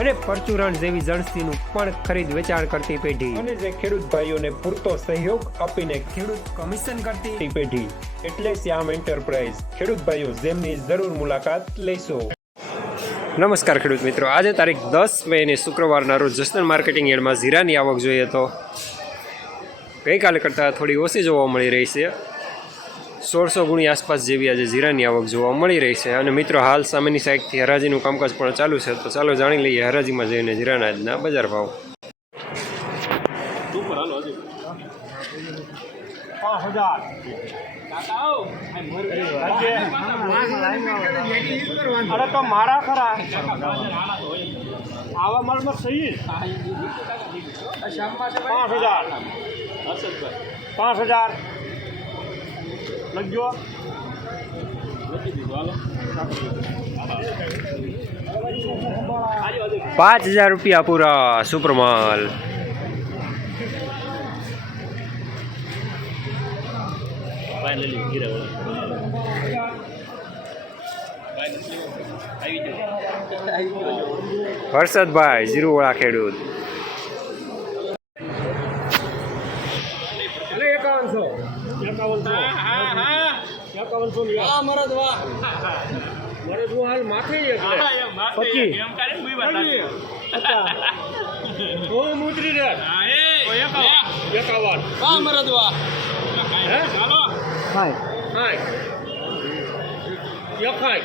અને પરચુરણ જેવી જણસીનું પણ ખરીદ વેચાણ કરતી પેઢી. અને જે ખેડૂત ભાઈઓને પૂરતો સહયોગ આપીને ખેડૂત કમિશન કરતી પેઢી. એટલે શ્યામ એન્ટરપ્રાઇઝ. ખેડૂત ભાઈઓ જેમની જરૂર મુલાકાત લેશો. નમસ્કાર ખેડૂત મિત્રો. આજે તારીખ દસ મેને શુક્રવારના રોજ જસદણ માર્કેટિંગ યાર્ડમાં જીરાની આવક જોઈએ તો ગઈકાલે કરતાં થોડી ઓછી જોવા મળી રહી છે. સોળસો ગુણી આસપાસ જેવી આજે જીરાની આવક જોવા મળી રહી છે. અને મિત્રો હાલ સામેની સાઈડથી હરાજીનું કામકાજ પણ ચાલુ છે. તો ચાલો જાણી લઈએ હરાજીમાં જઈને જીરાના આજના બજાર ભાવ. અરે તો મારા ખરા. આવા માલમાં સહી. પાંચ હજાર. પાંચ હજાર. લખજો. પાંચ હજાર રૂપિયા પૂરા સુપરમાલ. હર્ષદભાઈ જીરુવાળા ખેડૂત. એટલે એકાવનસો હા એકાવનસો મારે જો હાલ માથે જ એટલે પચીસ ઓ મુદ્રી રે. એકાવન એકાવન હે. હાય. હાય. યખાય.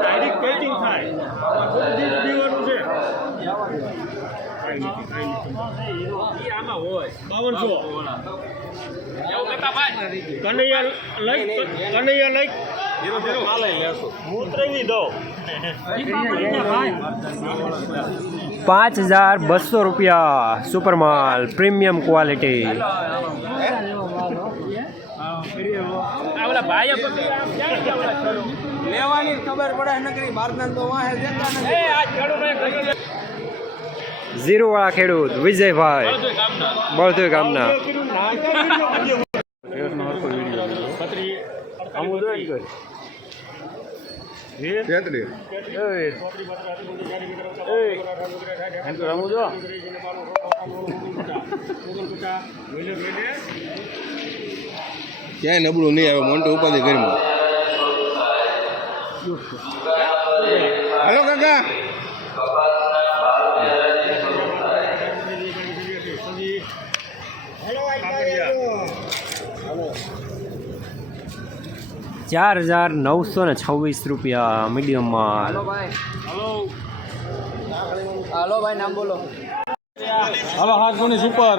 ડાયરેક્ટ પેન્ટિંગ થાય. આ થોડું દિવસ દીવાનું છે કાંઈ નથી, કાંઈ નથી. બાવનસો. કનૈયા લઈ કનૈયા લઈ હું ત્રેવી દઉં પાંચ હજાર બસો રૂપિયા સુપરમાલ પ્રીમિયમ ક્વોલિટી. લેવાની ખબર પડે નકરી બાર તો વાહે દેતા નથી. જીરુવાળા ખેડૂત વિજયભાઈ. બળદોઈ ગામના. ક્યાંય નબળું નહીં આવે મોન્ટો ઉપાધિ ઘરમાં હાલો કાકા ચાર હજાર નવસો ને છવ્વીસ રૂપિયા મીડિયમ માલ હાલો ભાઈ. નામ બોલો. હલો હાથ ગણી સુપર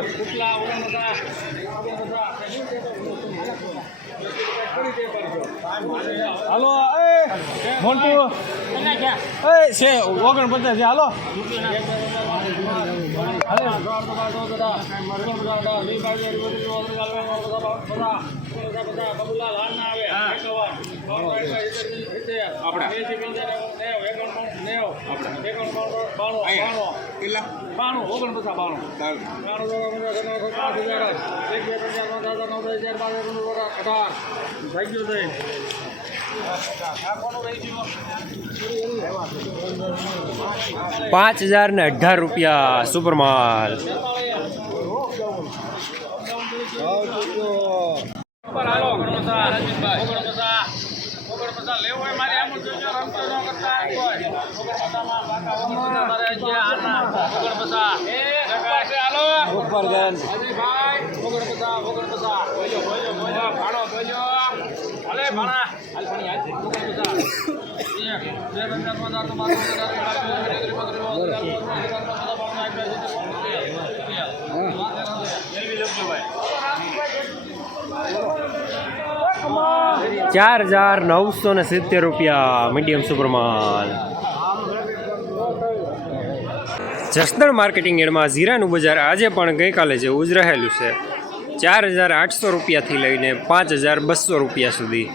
હાલો મોન્ટુ. એ, છે, ઓગણ પચાસ છે, હાલો. બાણું ઓગણ પચાસ બાણું હજાર એક બે આઠ નવ અગિયાર બાર અઢાર થઈ ગયું પાંચ હજાર ને અઢાર રૂપિયા સુપર માલ ઉપર ભાઈ ઓગણ પચાસ બે પંચાસ તો ભાઈ ચાર હજાર નવસો ને સિત્તેર રૂપિયા મીડિયમ સુપરમાલ. જસદણ માર્કેટિંગ એડમાં જીરાનું બજાર આજે પણ ગઈકાલે જેવું જ રહેલું છે. ચાર હજાર આઠસો રૂપિયાથી લઈને પાંચ હજાર બસો રૂપિયા સુધી